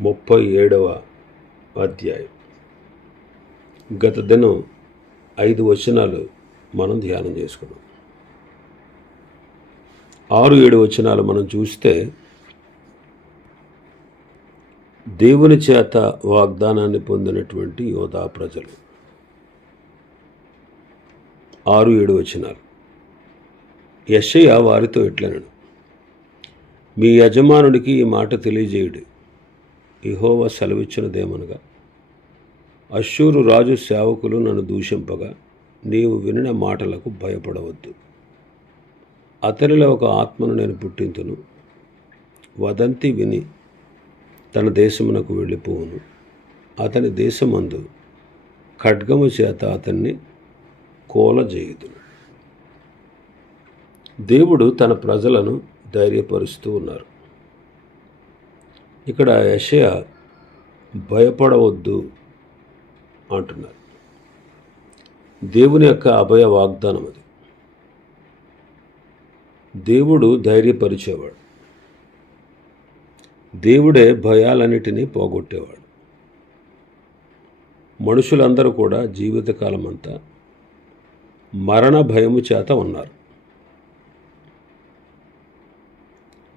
ముప్పై ఏడవ అధ్యాయం. గత దినం ఐదు వచనాలు మనం ధ్యానం చేసుకున్నాం. ఆరు ఏడు వచనాలు మనం చూస్తే దేవుని చేత వాగ్దానాన్ని పొందినటువంటి యోధా ప్రజలు. ఆరు ఏడు వచనాలు. యశయ్య వారితో ఎట్లనను? మీ యజమానుడికి ఈ మాట తెలియజేయుడు. ఇహోవా సెలవిచ్చినదేమనగా అశ్షూరు రాజు సేవకులు నన్ను దూషింపగా నీవు వినిన మాటలకు భయపడవద్దు. అతనిలో ఒక ఆత్మను నేను పుట్టింతును. వదంతి విని తన దేశమునకు వెళ్ళిపోవును. అతని దేశమందు ఖడ్గము చేత అతన్ని కోలజేయుదు దేవుడు తన ప్రజలను ధైర్యపరుస్తూ ఉన్నారు. ఇక్కడ యషయ భయపడవద్దు అంటున్నారు. దేవుని యొక్క అభయ వాగ్దానం అది. దేవుడు ధైర్యపరిచేవాడు. దేవుడే భయాలన్నిటినీ పోగొట్టేవాడు. మనుషులందరూ కూడా జీవితకాలం అంతా మరణ భయము చేత ఉన్నారు.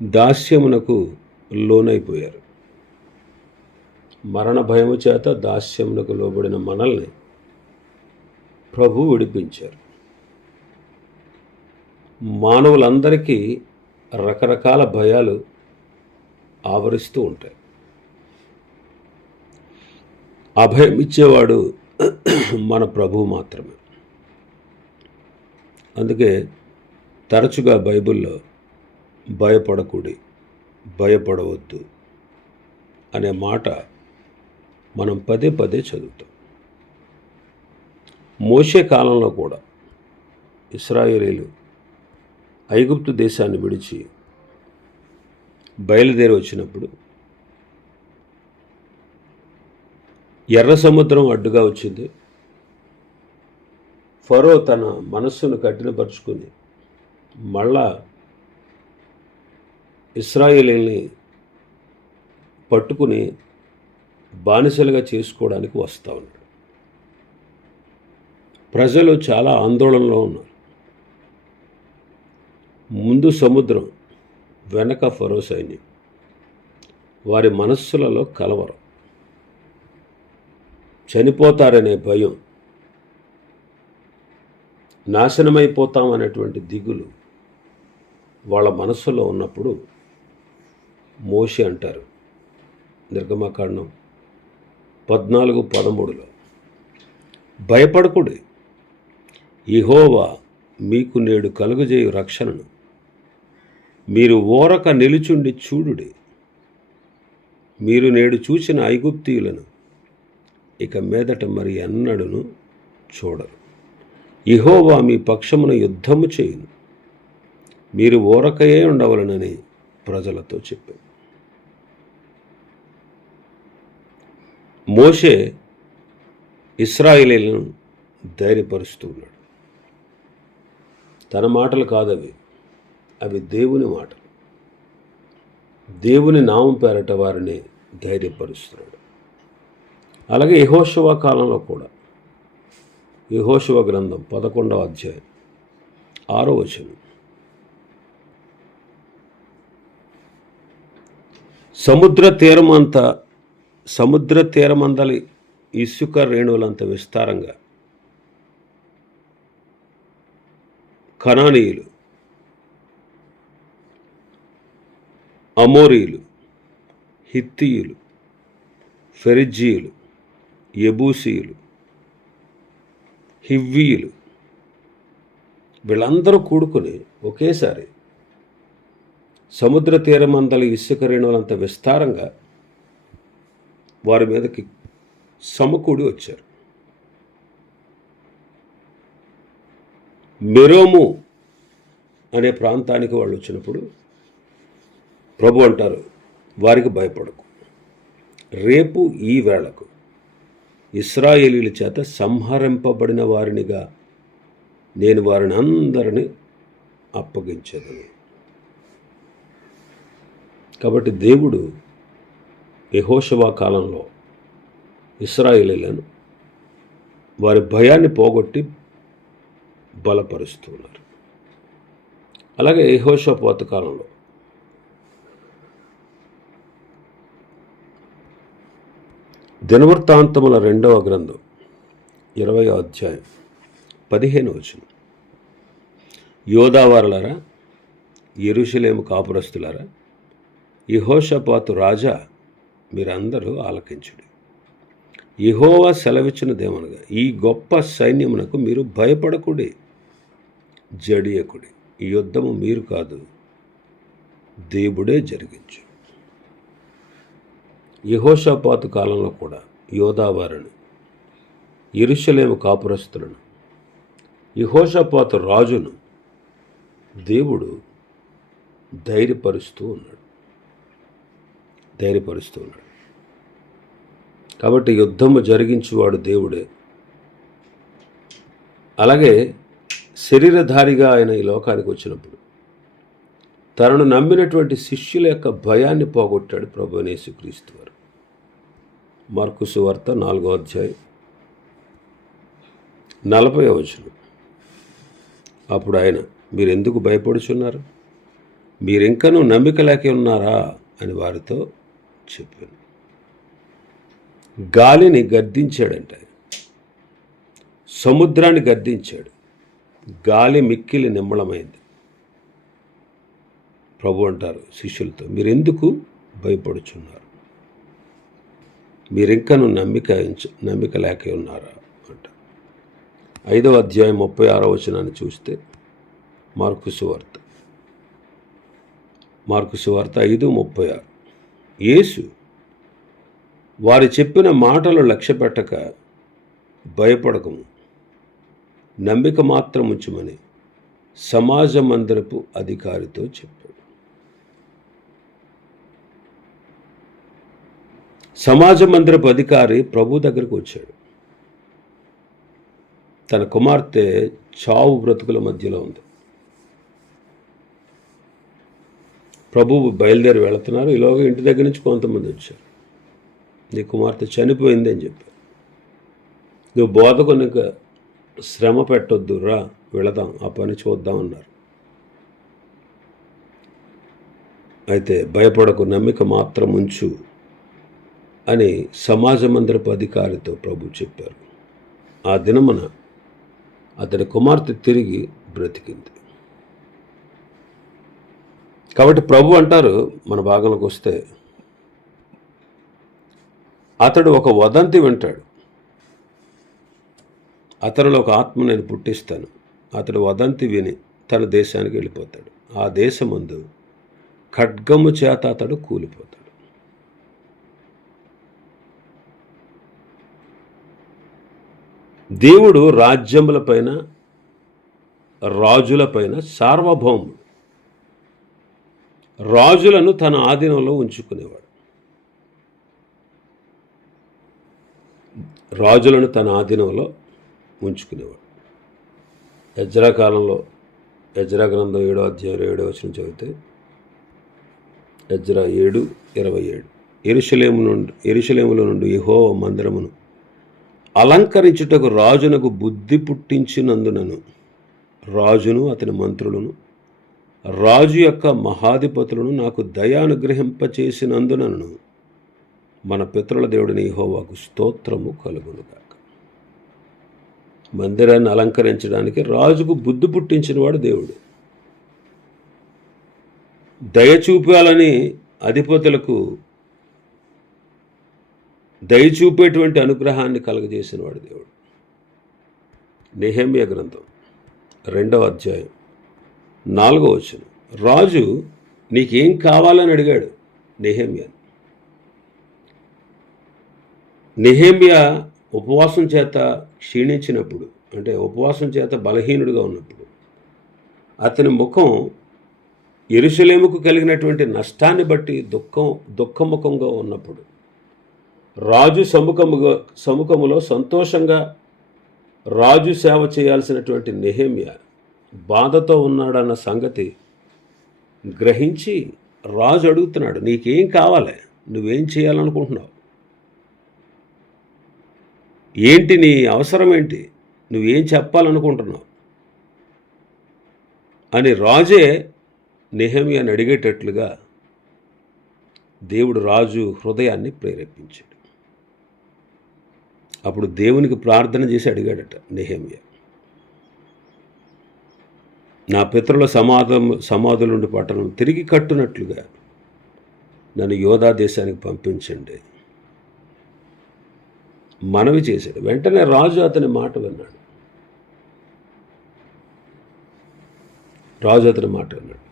దాస్యమునకు లోనైపోయారు. మరణ భయము చేత దాస్యమునకు లోబడిన మనల్ని ప్రభు విడిపించారు. మానవులందరికీ రకరకాల భయాలు ఆవరిస్తూ ఉంటాయి. అభయం ఇచ్చేవాడు మన ప్రభువు మాత్రమే. అందుకే తరచుగా బైబిల్లో భయపడకూడి భయపడవద్దు అనే మాట మనం పదే పదే చదువుతాం. మోసే కాలంలో కూడా ఇస్రాయేలీలు ఐగుప్తు దేశాన్ని విడిచి బయలుదేరి వచ్చినప్పుడు ఎర్ర సముద్రం అడ్డుగా వచ్చింది. ఫరో తన మనస్సును కఠినపరుచుకుని మళ్ళా ఇస్రాయేలీని పట్టుకుని బానిసలుగా చేసుకోవడానికి వస్తూ ఉన్నాడు. ప్రజలు చాలా ఆందోళనలో ఉన్నారు. ముందు సముద్రం వెనక ఫరో సైన్యం. వారి మనస్సులలో కలవరం. చనిపోతారనే భయం. నాశనమైపోతామనేటువంటి దిగులు వాళ్ళ మనస్సులో ఉన్నప్పుడు మోషి అంటారు. నిర్గమకాండం పద్నాలుగు పదమూడులో భయపడకుడి. ఇహోవా మీకు నేడు కలుగజేయు రక్షణను. మీరు ఓరక నిలుచుండి చూడుడి. మీరు నేడు చూసిన ఐగుప్తీయులను ఇక మీదట మరి ఎన్నడను చూడరు. ఇహోవా మీ పక్షమున యుద్ధము చేయును. మీరు ఓరకయే ఉండవలనని ప్రజలతో చెప్పారు మోషే ఇస్రాయిలీలను ధైర్యపరుస్తూ ఉన్నాడు. తన మాటలు కాదవి అవి దేవుని మాటలు. దేవుని నామం పేరట వారిని ధైర్యపరుస్తున్నాడు. అలాగే యహోశవ కాలంలో కూడా. యహోశవ గ్రంథం పదకొండవ అధ్యాయం ఆరో వచనం. సముద్ర తీరమంత సముద్ర తీరమందలి ఇసుక రేణువులంత విస్తారంగా. కనానీయులు. అమోరీయులు. హిత్తీయులు. ఫెరిజీయులు ఎబూసీయులు హివ్వీయులు. వీళ్ళందరూ కూడుకుని ఒకేసారి సముద్ర తీరమందలి ఇసుక రేణువులంత విస్తారంగా వారి మీదకి సమకూడి వచ్చారు. మెరోము అనే ప్రాంతానికి వాళ్ళు వచ్చినప్పుడు ప్రభు అంటారు వారికి భయపడకు. రేపు ఈ వేళకు ఇస్రాయేలీల చేత సంహరింపబడిన వారినిగా నేను వారిని అందరిని అప్పగించదను. కాబట్టి దేవుడు యహోశివా కాలంలో ఇస్రాయేలీలను వారి భయాన్ని పోగొట్టి బలపరుస్తున్నారు. అలాగే యహోషపోత కాలంలో దినవృత్తాంతముల రెండవ గ్రంథం ఇరవై అధ్యాయం పదిహేను వచనం. యోధావారులారా ఎరుషులేము కాపురస్తులారా యహోషపాతు రాజా మీరందరూ ఆలకించుడి. సెలవిచ్చిన సెలవిచ్చినదేమనగా ఈ గొప్ప సైన్యమునకు మీరు భయపడకుడి జడియకుడి. ఈ యుద్ధము మీరు కాదు దేవుడే జరిగించు. యహోషపాతు కాలంలో కూడా యోధావారిని ఇరుషలేము కాపురస్తులను యహోషపాతు రాజును దేవుడు ధైర్యపరుస్తూ ఉన్నాడు. ధైర్యపరుస్తూ ఉన్నాడు. కాబట్టి యుద్ధము జరిగించేవాడు దేవుడే. అలాగే శరీరధారిగా ఆయన ఈ లోకానికి వచ్చినప్పుడు తనను నమ్మినటువంటి శిష్యుల యొక్క భయాన్ని పోగొట్టాడు ప్రభు క్రీస్తు వారు. మార్కుసు వార్త నాలుగో అధ్యాయం నలభై వచనం. అప్పుడు ఆయన మీరెందుకు భయపడుచున్నారు? మీరింకనూ నమ్మిక లేక ఉన్నారా? అని వారితో చెప్పాను. గాలిని గర్దించాడంట సముద్రాన్ని గర్దించాడు గాలి మిక్కిలి నిమ్మళమైంది ప్రభు అంటారు శిష్యులతో మీరెందుకు భయపడుచున్నారు? మీరింకను నమ్మిక నమ్మిక లేక ఉన్నారా? అంట. ఐదవ అధ్యాయం ముప్పై ఆరో వచనాన్ని చూస్తే మార్కు సువార్త. మార్కు సువార్త ఐదు ముప్పై ఆరు. యేసు వారు చెప్పిన మాటలు లక్ష్యపెట్టక భయపడకము. నమ్మిక మాత్రం ఉంచమని సమాజ మందిరపు అధికారితో చెప్పాడు. సమాజ మందిరపు అధికారి ప్రభు దగ్గరకు వచ్చాడు. తన కుమార్తె చావు బ్రతుకుల మధ్యలో ఉంది. ప్రభువు బయలుదేరి వెళుతున్నారు. ఈలోగా ఇంటి దగ్గర నుంచి కొంతమంది వచ్చారు. నీ కుమార్తె చనిపోయింది అని చెప్పారు. నువ్వు బోధకు నీకు శ్రమ పెట్టొద్దు రా వెళదాం ఆ పని చూద్దాం అన్నారు. అయితే భయపడకు నమ్మిక మాత్రం ఉంచు అని సమాజ మందిరపు అధికారితో ప్రభు చెప్పారు. ఆ దినమున అతని కుమార్తె తిరిగి బ్రతికింది. కాబట్టి ప్రభు అంటారు మన భాగంలోకి వస్తే అతడు ఒక వదంతి వింటాడు. అతనిలో ఒక ఆత్మ నేను పుట్టిస్తాను. అతడు వదంతి విని తన దేశానికి వెళ్ళిపోతాడు. ఆ దేశమందు ఖడ్గము చేత అతడు కూలిపోతాడు. దేవుడు రాజ్యములపైన రాజులపైన సార్వభౌముడు. రాజులను తన ఆధీనంలో ఉంచుకునేవాడు. రాజులను తన ఆధీనంలో ఉంచుకునేవాడు. యజ్రా కాలంలో యజ్రా గ్రంథం ఏడో అధ్యాయం ఏడో వచ్చిన చదివితే యజ్రా ఏడు ఇరవై ఏడు. ఎరుషలేము నుండి ఎరుషలేములో నుండి యహో మందిరమును అలంకరించుటకు రాజునకు బుద్ధి పుట్టించినందునను రాజును అతని మంత్రులను రాజు యొక్క మహాధిపతులను నాకు దయానుగ్రహింపచేసినందునను మన పితరుల దేవుడిని హోవాకు స్తోత్రము కలుగునుగాక. మందిరాన్ని అలంకరించడానికి రాజుకు బుద్ధి పుట్టించినవాడు దేవుడు. దయ చూపాలని అధిపతులకు దయ చూపేటువంటి అనుగ్రహాన్ని కలుగజేసినవాడు దేవుడు. నెహమ్య గ్రంథం రెండవ అధ్యాయం. నాలుగో వచ్చిన రాజు నీకేం కావాలని అడిగాడు? నెహేమియా. నెహేమియా ఉపవాసం చేత క్షీణించినప్పుడు అంటే ఉపవాసం చేత బలహీనుడిగా ఉన్నప్పుడు అతని ముఖం ఎరుసలేముకు కలిగినటువంటి నష్టాన్ని బట్టి దుఃఖం దుఃఖముఖంగా ఉన్నప్పుడు రాజు సముఖముగా సముఖములో సంతోషంగా రాజు సేవ చేయాల్సినటువంటి నెహేమియా బాధతో ఉన్నాడన్న సంగతి గ్రహించి రాజు అడుగుతున్నాడు నీకేం కావాలి? నువ్వేం చేయాలనుకుంటున్నావు? ఏంటి నీ అవసరం ఏంటి? నువ్వేం చెప్పాలనుకుంటున్నావు? అని రాజే నెహమియాని అడిగేటట్లుగా దేవుడు రాజు హృదయాన్ని ప్రేరేపించాడు. అప్పుడు దేవునికి ప్రార్థన చేసి అడిగాడట నెహమియా. నా పితరుల సమాధం సమాధులుండి పట్టణం తిరిగి కట్టునట్లుగా నన్ను యోధా దేశానికి పంపించండి. మనవి చేశాడు. వెంటనే రాజు అతని మాట విన్నాడు. రాజు అతని మాట విన్నాడు.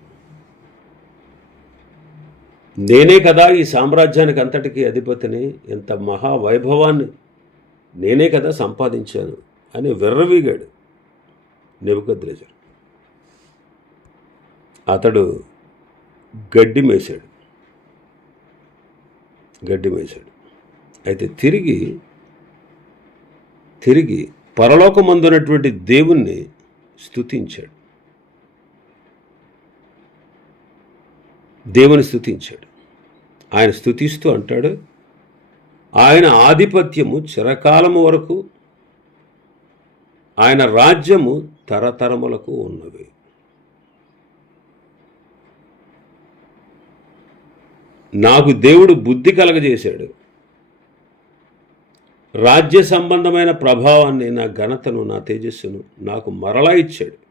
నేనే కదా ఈ సామ్రాజ్యానికి అంతటికీ అధిపతిని ఇంత మహా వైభవాన్ని నేనే కదా సంపాదించాను అని విర్రవీగాడు నెబుకద్రేజర్ అతడు గడ్డి మేసాడు గడ్డి మేసాడు అయితే తిరిగి తిరిగి పరలోకమందున్నటువంటి దేవుణ్ణి స్తుతించాడు. దేవుని స్థుతించాడు ఆయన స్తుతిస్తూ అంటాడు ఆయన ఆధిపత్యము చిరకాలము వరకు ఆయన రాజ్యము తరతరములకు ఉన్నవి. నాకు దేవుడు బుద్ధి కలగజేశాడు. రాజ్య సంబంధమైన ప్రభావాన్ని నా ఘనతను నా తేజస్సును నాకు మరలా ఇచ్చాడు.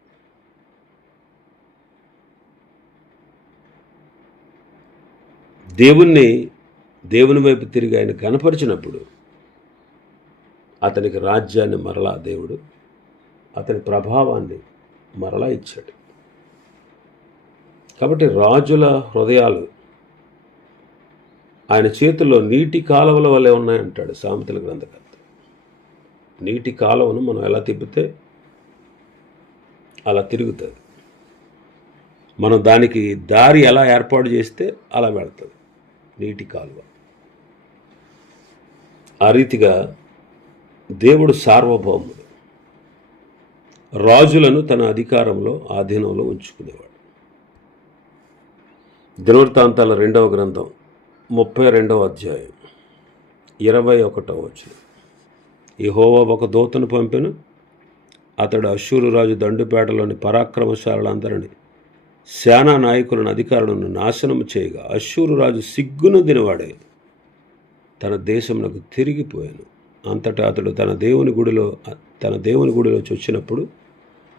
దేవుణ్ణి దేవుని వైపు తిరిగి ఆయన కనపరిచినప్పుడు అతనికి రాజ్యాన్ని మరలా దేవుడు అతని ప్రభావాన్ని మరలా ఇచ్చాడు. కాబట్టి రాజుల హృదయాలు ఆయన చేతుల్లో నీటి కాలువల వల్లే ఉన్నాయంటాడు సామెతల గ్రంథకర్త నీటి కాలువను మనం ఎలా తిప్పితే అలా తిరుగుతుంది. మనం దానికి దారి ఎలా ఏర్పాటు చేస్తే అలా వెళ్తుంది. నీటి కాలువ. ఆ రీతిగా దేవుడు సార్వభౌముడు. రాజులను తన అధికారంలో ఆధీనంలో ఉంచుకునేవాడు. దినవృత్తాంతాల రెండవ గ్రంథం ముప్పై రెండవ అధ్యాయం. ఇరవై ఒకటవ వచ్చిన హోవా ఒక దూతను పంపెను. అతడు అశ్షూరు రాజు దండుపేటలోని పరాక్రమశాలందరిని సేనా నాయకులను అధికారులను నాశనం చేయగా అశ్షూరు రాజు సిగ్గును దినవాడే తన దేశంలోకి తిరిగిపోయాను. అంతటా అతడు తన దేవుని గుడిలో తన దేవుని గుడిలో చొచ్చినప్పుడు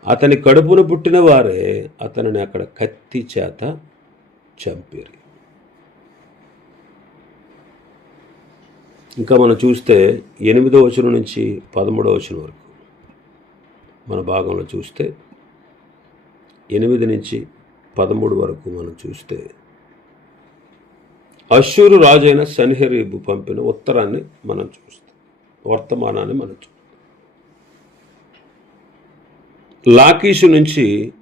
అతని కడుపున పుట్టిన వారే అతనిని అక్కడ కత్తి చేత చంపిరి. ఇంకా మనం చూస్తే ఎనిమిదో వచనం నుంచి పదమూడో వచనం వరకు మన భాగంలో చూస్తే ఎనిమిది నుంచి పదమూడు వరకు మనం చూస్తే అశ్షూరు రాజైన సన్హెరీబు పంపిన ఉత్తరాన్ని మనం చూస్తాం. వర్తమానాన్ని మనం చూస్తాం. లాకీషు నుంచి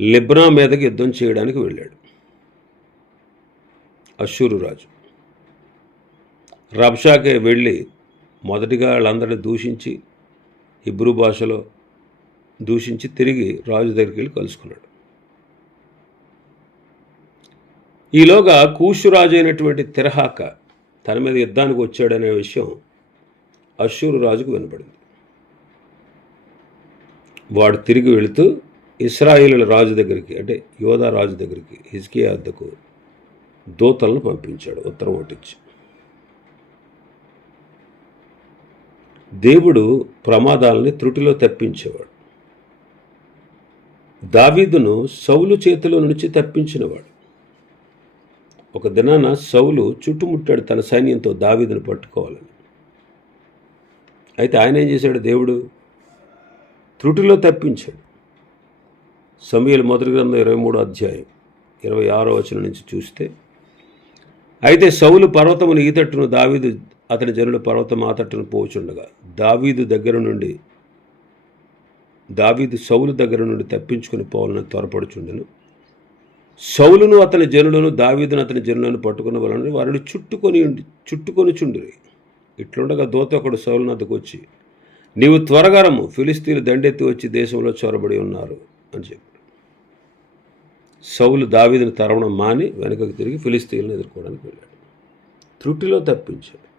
లిబ్నా మీదకి యుద్ధం చేయడానికి వెళ్ళాడు. అశ్షూరు రాజు. రబ్షాకే వెళ్ళి మొదటిగా వాళ్ళందరినీ దూషించి హిబ్రూ భాషలో దూషించి తిరిగి రాజు దగ్గరికి వెళ్ళి కలుసుకున్నాడు. ఈలోగా కూషురాజు అయినటువంటి తిరహాక తన మీద యుద్ధానికి వచ్చాడనే విషయం అశ్వరు రాజుకు వినపడింది. వాడు తిరిగి వెళుతూ ఇస్రాయేలుల రాజు దగ్గరికి అంటే యోధా రాజు దగ్గరికి హిజ్కియా దూతలను పంపించాడు ఉత్తరం ఒకటిచ్చి దేవుడు ప్రమాదాలని త్రుటిలో తప్పించేవాడు. దావీదును సౌలు చేతిలో నుంచి తప్పించినవాడు. ఒక దినాన సౌలు చుట్టుముట్టాడు తన సైన్యంతో దావీదును పట్టుకోవాలని. అయితే ఆయన ఏం చేశాడు దేవుడు? త్రుటిలో తప్పించాడు. సమయలు మొదటి గ్రంథం ఇరవై మూడో అధ్యాయం ఇరవై ఆరో వచనం నుంచి చూస్తే అయితే సౌలు పర్వతమును ఈతట్టును దావీదు అతని జనులు పర్వతం ఆతట్టును పోచుండగా. దావీదు దగ్గర నుండి దావీదు సౌలు దగ్గర నుండి తప్పించుకుని పోవాలని త్వరపడుచుండెను. సౌలును అతని జనులను దావీదును అతని జనులను పట్టుకున్న వాళ్ళని వారిని చుట్టుకొని ఉండి చుట్టుకొని చుండిరి. ఇట్లుండగా దోత ఒకడు సౌలు నద్దకు వచ్చి నీవు త్వరగా ఫిలిస్తీన్లు దండెత్తి వచ్చి దేశంలో చొరబడి ఉన్నారు అని చెప్పి సౌలు దావీదుని తరవడం మాని వెనుకకు తిరిగి ఫిలిస్తీన్లను ఎదుర్కోవడానికి వెళ్ళాడు. త్రుటిలో తప్పించాడు.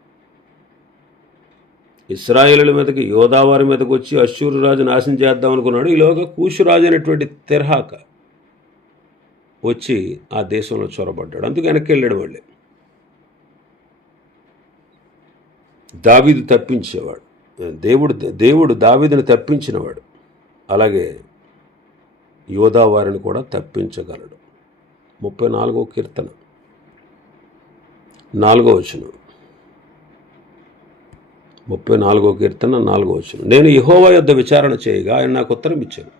ఇస్రాయేలుల మీదకి యోధావారి మీదకి వచ్చి అశ్చూరు రాజు నాశనం చేద్దాం అనుకున్నాడు ఈలోగా కూషురాజు అనేటువంటి తెర్హాక వచ్చి ఆ దేశంలో చొరబడ్డాడు. అందుకు వెనక్కి వెళ్ళాడు మళ్ళీ. దావీదు తప్పించేవాడు. దేవుడు దేవుడు దావీదుని తప్పించినవాడు. అలాగే యోధా వారిని కూడా తప్పించగలడు. ముప్పై నాలుగో కీర్తన. నాలుగో వచనం. ముప్పై నాలుగో కీర్తన నాలుగో వచ్చిన నేను యహోవా యొద్ద విచారణ చేయగా ఆయన నాకు ఉత్తరం ఇచ్చాను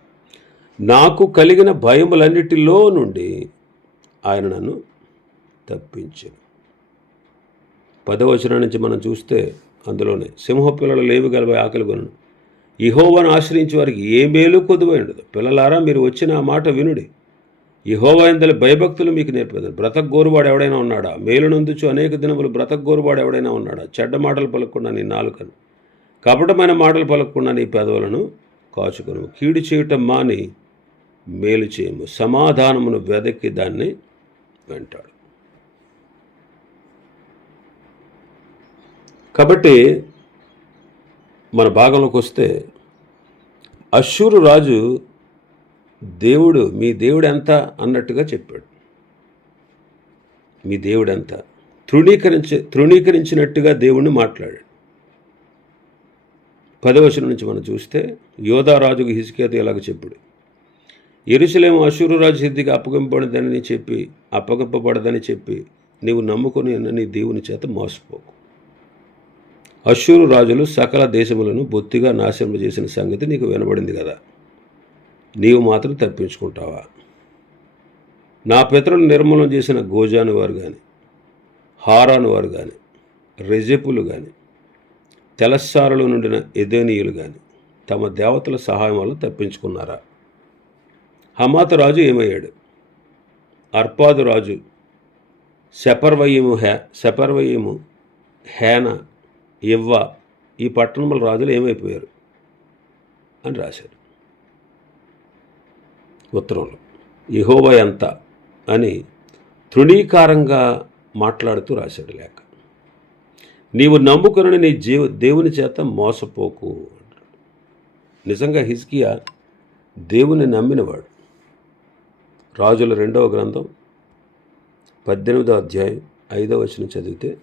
నాకు కలిగిన భయములన్నిటిలో నుండి ఆయన నన్ను తప్పించాను పదవచనం నుంచి మనం చూస్తే అందులోనే సింహ పిల్లలు లేవి గలవై ఆకలి కొను ఇహోవాను ఆశ్రయించే వారికి ఏ మేలు కొద్దువై ఉండదు. పిల్లలారా మీరు వచ్చిన ఆ మాట వినుడి. ఇహోవా ఎందలి భయభక్తులు మీకు నేర్పేదారు. బ్రతక గోరువాడు ఎవడైనా ఉన్నాడా? మేలునందుచు అనేక దినములు బ్రతక గోరువాడు ఎవడైనా ఉన్నాడా? చెడ్డ మాటలు పలుకుండా నీ నాలుకను కపటమైన మాటలు పలకకుండా నీ పెదవులను కాచుకును. కీడు చేయటం మాని మేలు చేయము. సమాధానమును వెదక్కి దాన్ని వెంటాడు. కాబట్టి మన భాగంలోకి వస్తే అశ్షూరు రాజు దేవుడు మీ దేవుడు ఎంత అన్నట్టుగా చెప్పాడు. మీ దేవుడు ఎంత? తృణీకరించ తృణీకరించినట్టుగా దేవుణ్ణి మాట్లాడాడు. పదవచనం నుంచి మనం చూస్తే యోధారాజుకు హిస్కేత ఇలాగ చెప్పుడు? ఎరుసలేము అశూరు రాజు సిద్ధికి అప్పగింపబడదని చెప్పి అప్పగింపబడదని చెప్పి నీవు నమ్ముకొని నీ దేవుని చేత మోసపోకు. అశూరు రాజులు సకల దేశములను బొత్తిగా నాశనం చేసిన సంగతి నీకు వినబడింది కదా. నీవు మాత్రం తప్పించుకుంటావా? నా పితరులు నిర్మూలన చేసిన గోజాను వారు కానీ హారాను వారు కానీ రెజెపులు కానీ తెలస్సారులు నుండిన ఎదేనీయులు కానీ తమ దేవతల సహాయం వల్ల తప్పించుకున్నారా? హమాత రాజు ఏమయ్యాడు? అర్పాదు రాజు శపర్వయ్యము హే శపర్వయ్యము హేన ఇవ్వ ఈ పట్టణముల రాజులు ఏమైపోయారు? అని రాశారు. ఉత్తరంలో ఇహోవా ఎంత అని తృణీకారంగా మాట్లాడుతూ రాశాడు లేఖ. నీవు నమ్ముకుని నీ జీవ దేవుని చేత మోసపోకు అంటాడు. నిజంగా హిజ్కియా దేవుని నమ్మినవాడు. రాజుల రెండవ గ్రంథం పద్దెనిమిదో అధ్యాయం ఐదవ వచనం చదివితే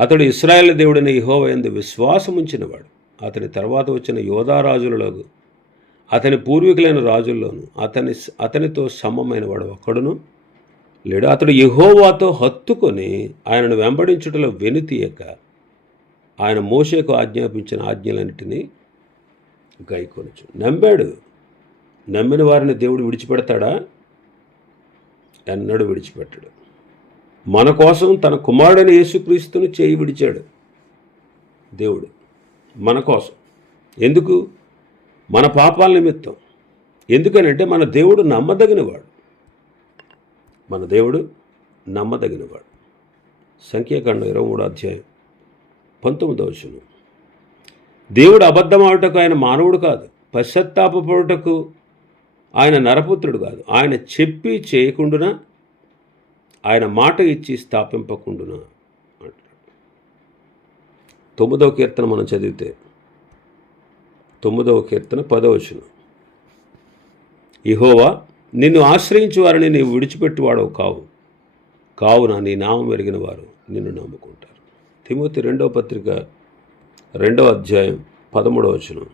అతడు ఇస్రాయేల్ దేవుడైన యెహోవా యందు విశ్వాసం ఉంచినవాడు అతని తర్వాత వచ్చిన యోధారాజులలో అతని పూర్వీకులైన రాజుల్లోనూ అతని అతనితో సమమైన వాడు ఒక్కడును లేడు. అతడు యహోవాతో హత్తుకొని ఆయనను వెంబడించుటలో వెనుతీయక ఆయన మోషేకు ఆజ్ఞాపించిన ఆజ్ఞలన్నిటినీ గైకొనచ్చు నమ్మాడు. నమ్మిన వారిని దేవుడు విడిచిపెడతాడా? ఎన్నడూ విడిచిపెట్టడు. మన కోసం తన కుమారుడని యేసుక్రీస్తును చేయి విడిచాడు దేవుడు మన కోసం. ఎందుకు? మన పాపాల నిమిత్తం. ఎందుకనంటే మన దేవుడు నమ్మదగినవాడు. మన దేవుడు నమ్మదగినవాడు. సంఖ్యాకాండం ఇరవై మూడో అధ్యాయం పంతొమ్మిదవ వచనం. దేవుడు అబద్ధమాడుటకు ఆయన మానవుడు కాదు పశ్చత్తాపడుటకు ఆయన నరపుత్రుడు కాదు. ఆయన చెప్పి చేయకుండా ఆయన మాట ఇచ్చి స్థాపింపకుండా అంటాడు. తొమ్మిదవ కీర్తన మనం చదివితే తొమ్మిదవ కీర్తన పదవచనం ఇహోవా నిన్ను ఆశ్రయించు వారిని నీవు విడిచిపెట్టువాడవు కావు. కావున నీ నామం ఎరిగిన వారు నిన్ను నమ్ముకుంటారు. తిమోతి రెండవ పత్రిక రెండవ అధ్యాయం పదమూడవ వచనం.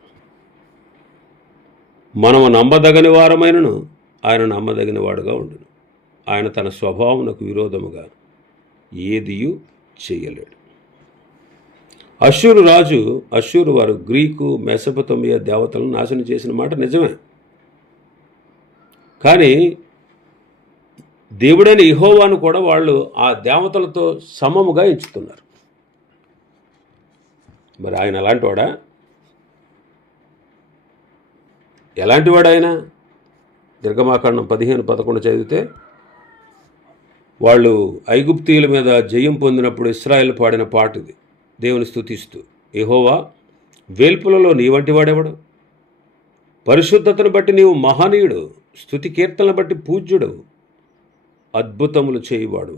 మనము నమ్మదగని వారమైనను ఆయన నమ్మదగిన వాడుగా ఉండును. ఆయన తన స్వభావమునకు విరోధముగా ఏదియు చేయలేడు. అశ్షూరు రాజు అశ్షూరు వారు గ్రీకు మెసపతొమియా దేవతలను నాశనం చేసిన మాట నిజమే. కానీ దేవుడైన ఇహోవాను కూడా వాళ్ళు ఆ దేవతలతో సమముగా ఎంచుతున్నారు. మరి ఆయన అలాంటి వాడా ఎలాంటి వాడు ఆయన దీర్ఘమాకాండం పదిహేను పదకొండు చదివితే వాళ్ళు ఐగుప్తీయుల మీద జయం పొందినప్పుడు ఇస్రాయల్ పాడిన పాట ఇది దేవుని స్థుతిస్తూ ఏహోవా వేల్పులలో నీ వంటి వాడెవడు? పరిశుద్ధతను బట్టి నీవు మహనీయుడు స్తుతి కీర్తనను బట్టి పూజ్యుడు అద్భుతములు చేయువాడు.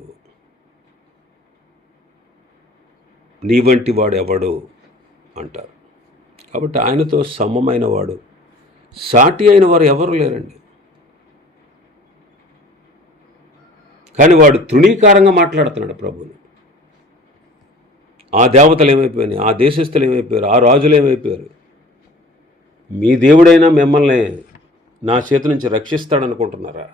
నీ వంటి వాడు ఎవడు అంటారు. కాబట్టి ఆయనతో సమమైన వాడు సాటి అయిన వారు ఎవరు లేరండి? కానీ వాడు తృణీకారంగా మాట్లాడుతున్నాడు ప్రభుని ఆ దేవతలు ఏమైపోయినాయి ఆ దేశస్థులు ఏమైపోయారు? ఆ రాజులు ఏమైపోయారు? మీ దేవుడైనా మిమ్మల్ని నా చేతి నుంచి రక్షిస్తాడనుకుంటున్నారా?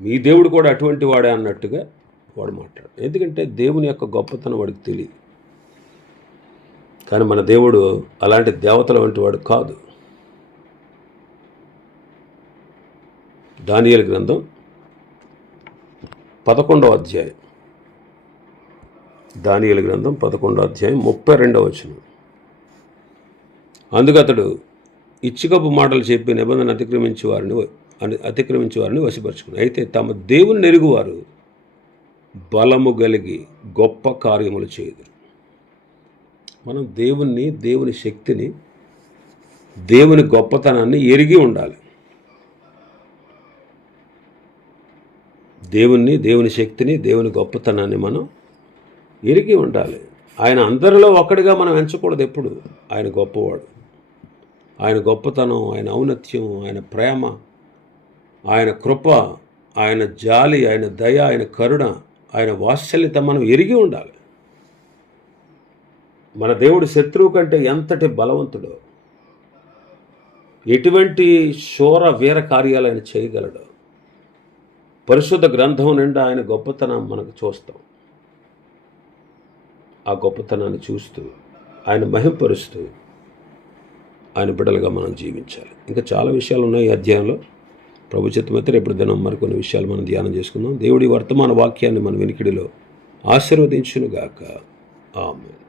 మీ దేవుడు కూడా అటువంటి వాడే అన్నట్టుగా వాడు మాట్లాడు. ఎందుకంటే దేవుని యొక్క గొప్పతనం వాడికి తెలియదు. కానీ మన దేవుడు అలాంటి దేవతల వంటి వాడు కాదు. దానియల్ గ్రంథం పదకొండవ అధ్యాయం. దానియల గ్రంథం పదకొండో అధ్యాయం ముప్పై రెండవ వచనం. అందుకు అతడు ఇచ్చికపు మాటలు చెప్పి నిబంధన అతిక్రమించి వారిని అతిక్రమించి వారిని వశపరుచుకుని అయితే తమ దేవుని నెరుగువారు బలము కలిగి గొప్ప కార్యములు చేయుదురు. మనం దేవుణ్ణి దేవుని శక్తిని దేవుని గొప్పతనాన్ని ఎరిగి ఉండాలి. దేవుణ్ణి దేవుని శక్తిని దేవుని గొప్పతనాన్ని మనం ఎరిగి ఉండాలి. ఆయన అందరిలో ఒక్కడిగా మనం ఎంచకూడదు ఎప్పుడు. ఆయన గొప్పవాడు. ఆయన గొప్పతనం ఆయన ఔన్నత్యం ఆయన ప్రేమ ఆయన కృప ఆయన జాలి ఆయన దయ ఆయన కరుణ ఆయన వాత్సల్యత మనం ఎరిగి ఉండాలి. మన దేవుడు శత్రువు కంటే ఎంతటి బలవంతుడో ఎటువంటి శోర వీర కార్యాలు ఆయన చేయగలడో పరిశుద్ధ గ్రంథం నిండా ఆయన గొప్పతనం మనకు చూస్తాం. ఆ గొప్పతనాన్ని చూస్తూ ఆయన మహింపరుస్తూ ఆయన బిడ్డలుగా మనం జీవించాలి. ఇంకా చాలా విషయాలు ఉన్నాయి ఈ అధ్యాయంలో. ప్రభు చిత్తమైతే రేపు దినం మరికొన్ని విషయాలు మనం ధ్యానం చేసుకుందాం. దేవుడి వర్తమాన వాక్యాన్ని మన వినికిడిలో ఆశీర్వదించునుగాక. ఆమె